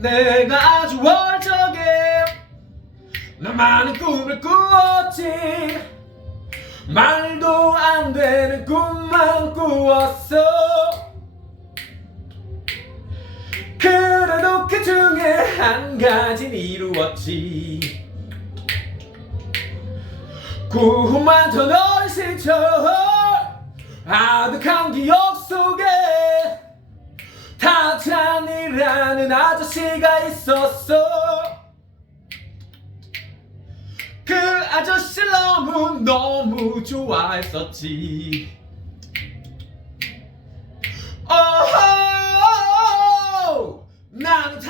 내가 아주 어릴 적에 나만의 꿈을 꾸었지. 말도 안 되는 꿈만 꾸었어. 그래도 그 중에 한 가지는 이루었지. 꿈만 더 너를 스쳐 아득한 기억 타찬이라는 아저씨가 있었어. 그 아저씨를 너무 너무 좋아했었지. 나는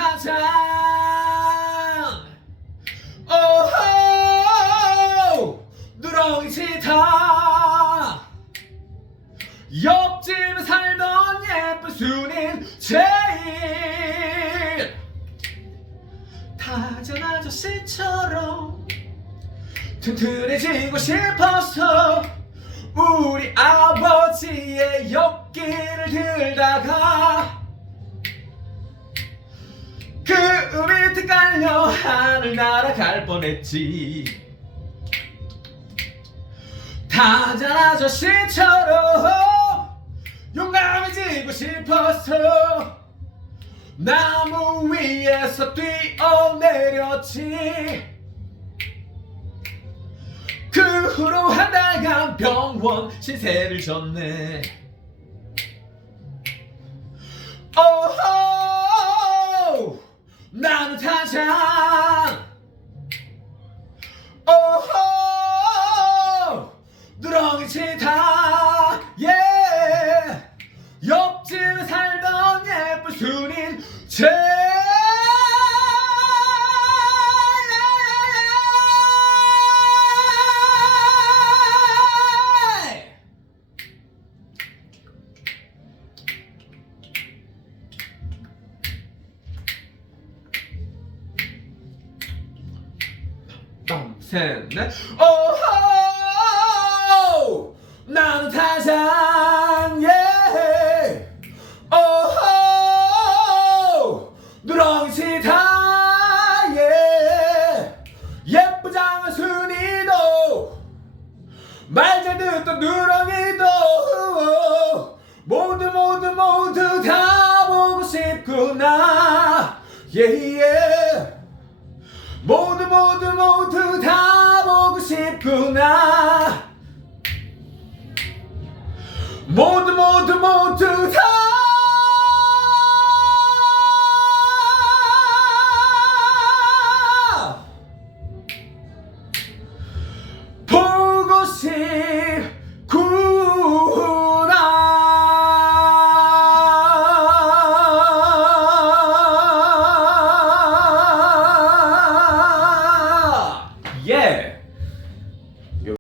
오호 누렁이 치타 순인 제일. 타잔 아저씨처럼 튼튼해지고 싶어서 우리 아버지의 옆길을 들다가 그 밑에 깔려 하늘 날아갈 뻔했지. 타잔 아저씨처럼 용감해지고 싶어서 나무 위에서 뛰어내렸지. 그 후로 한 달간 병원 신세를 졌네. 오호 나는 타잔 오호 누렁이 치타 순인 제 셋넷. 오호! 나는 타잔 치타 예 예쁘장한 순이도 말 잘 듣던 누렁이도 모두 모두 모두 다 보고 싶구나. 예예 모두 모두 모두 다 보고 싶구나. 모두 모두 모두 다